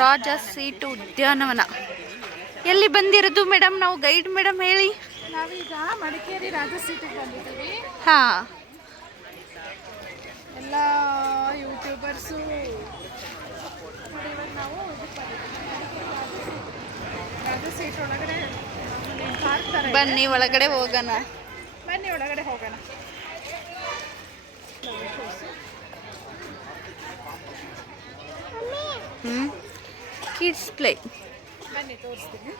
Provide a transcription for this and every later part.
ರಾಜ seat ಉದ್ಯಾನವನ ಎಲ್ಲಿ ಬಂದಿರೋದು ಮೇಡಮ್? ನಾವು ಗೈಡ್ ಮೇಡಮ್ ಹೇಳಿ. ನಾವೀಗ ಮಡಿಕೇರಿ ರಾಜ ಸೀಟಿಗೆ ಬಂದಿದ್ದೀವಿ. ಹಾಂ, ಎಲ್ಲ ಯೂಟ್ಯೂಬರ್ಸು ನಾವು ರಾಜ ಸೀಟ್ ಒಳಗಡೆ ಬನ್ನಿ ಒಳಗಡೆ ಹೋಗೋಣ. ಬನ್ನಿ ಒಳಗಡೆ ಹೋಗೋಣ. Kids play. ಬನ್ನಿ ತೋರಿಸ್ತೀನಿ.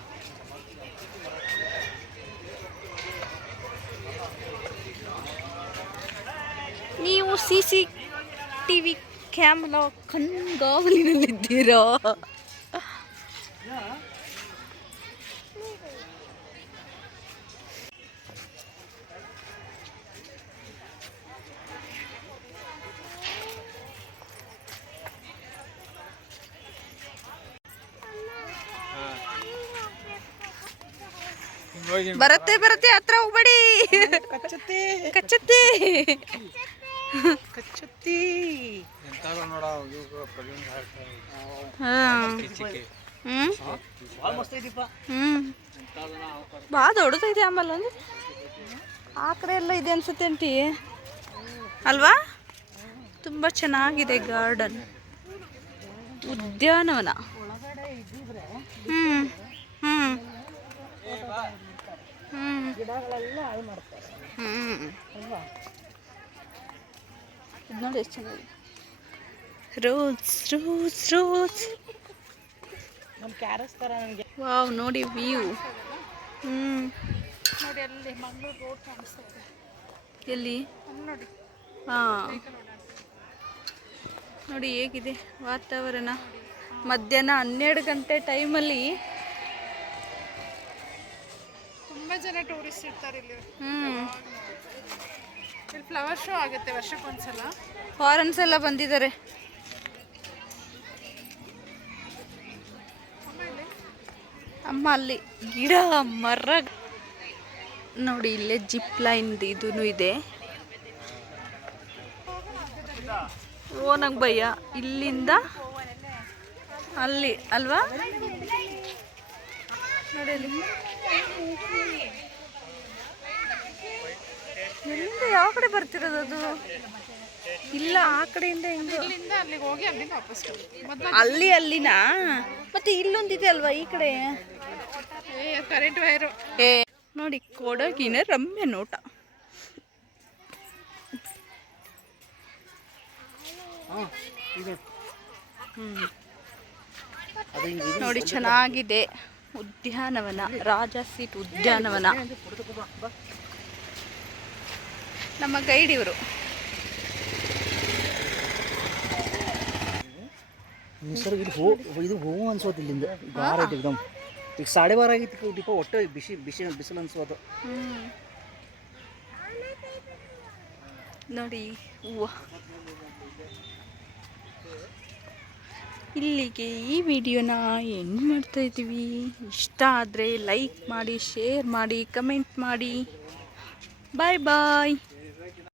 ನೀವು CCTV ಕ್ಯಾಮ್ರಾ ಕಣ್ಗಾವಲಿನಲ್ಲಿದ್ದೀರಾ? ಬರುತ್ತೆ ಬರುತ್ತೆ, ಹತ್ರ ಹೋಗ್ಬೇಡಿ. ಕಚ್ಚುತ್ತೆ ಕಚ್ಚುತ್ತೆ ಕಚ್ಚುತ್ತಿ. ಬಾ ದೊಡ್ಡದೈತೆ. ಆಮೇಲೆ ಒಂದು ಆ ಕಡೆ ಎಲ್ಲ ಇದೆ ಅನ್ಸುತ್ತೆ ಅಂಟಿ ಅಲ್ವಾ? ತುಂಬ ಚೆನ್ನಾಗಿದೆ ಗಾರ್ಡನ್, ಉದ್ಯಾನವನ. ಗಿಡಗಳೆಲ್ಲ ಹಾಳು ಮಾಡ್ತಾರೆ. ನೋಡಿ ಎಷ್ಟು ಚೆನ್ನಾಗಿದೆ. Rose rose rose. ನಮ್ಮ ಕ್ಯಾರಸ್ ಥರ ನನಗೆ. ವಾವ್, ನೋಡಿ ವ್ಯೂ. ನೋಡಿ ಅಲ್ಲಿ ಮಂಗಳೂರು ರೋಡ್ ಕಾಣಿಸ್ತಾ ಇದೆ. ಎಲ್ಲಿ? ನೋಡಿ. ಹಾಂ, ನೋಡಿ ಹೇಗಿದೆ ವಾತಾವರಣ. ಮಧ್ಯಾಹ್ನ 12 ಗಂಟೆ ಟೈಮಲ್ಲಿ ತುಂಬ ಜನ ಟೂರಿಸ್ಟ್ ಇರ್ತಾರೆ ಇಲ್ಲಿ. ಇಲ್ಲಿ ಫ್ಲವರ್ ಶೋ ಆಗುತ್ತೆ ವರ್ಷಕ್ಕೊಂದ್ಸಲ. ಫಾರಿನ್ಸ್ ಎಲ್ಲ ಬಂದಿದ್ದಾರೆ. ಅಮ್ಮ ಅಲ್ಲಿ ಗಿಡ ಮರ ನೋಡಿ. ಇಲ್ಲೇ ಜಿಪ್ ಲೈನ್ ಇದೂ ಇದೆ. ಓ, ನಂಗೆ ಭಯ. ಇಲ್ಲಿಂದ ಅಲ್ಲಿ ಅಲ್ವಾ? ನೋಡಿ ಅಲ್ಲಿ ಎಲ್ಲಿಂದ ಯಾವ ಕಡೆ ಬರ್ತಿರೋದು ಅದು? ಇಲ್ಲ, ಆ ಕಡೆಯಿಂದ ಹೆಂಗೆ? ಇಲ್ಲಿಂದ ಅಲ್ಲಿಗೆ ಹೋಗಿ ಅಲ್ಲಿಂದ ವಾಪಸ್ ಅಲ್ಲಿನಾ? ಮತ್ತೆ ಇಲ್ಲೊಂದಿದೆ ಅಲ್ವಾ ಈ ಕಡೆ? Current wire. ನೋಡಿ, ಕೊಡಗಿನ ರಮ್ಯ ನೋಟ. ನೋಡಿ ಚೆನ್ನಾಗಿದೆ ಉದ್ಯಾನವನ, ರಾಜ ಸೀಟ್ ಉದ್ಯಾನವನ. ನಮ್ಮ ಗೈಡ್ ಇವರು. ನಿಸರ್ಗ ಇದು ಹೂ ಅನ್ಸೋದು. ಇಲ್ಲಿಂದ ಬಾರ ಐತಿ ಎಕ್ದಮ್. ಈಗ 12:30 ಆಗಿತ್ತು ದೀಪ. ಒಟ್ಟು ಬಿಸಿಲು ಅನ್ಸೋದು. ನೋಡಿ ಹೂವು. ಇಲ್ಲಿಗೆ ಈ ವಿಡಿಯೋನ ಎಂಡ್ ಮಾಡ್ತಾ ಇದ್ದೀವಿ. ಇಷ್ಟ ಆದರೆ ಲೈಕ್ ಮಾಡಿ, ಶೇರ್ ಮಾಡಿ, ಕಮೆಂಟ್ ಮಾಡಿ. ಬಾಯ್ ಬಾಯ್.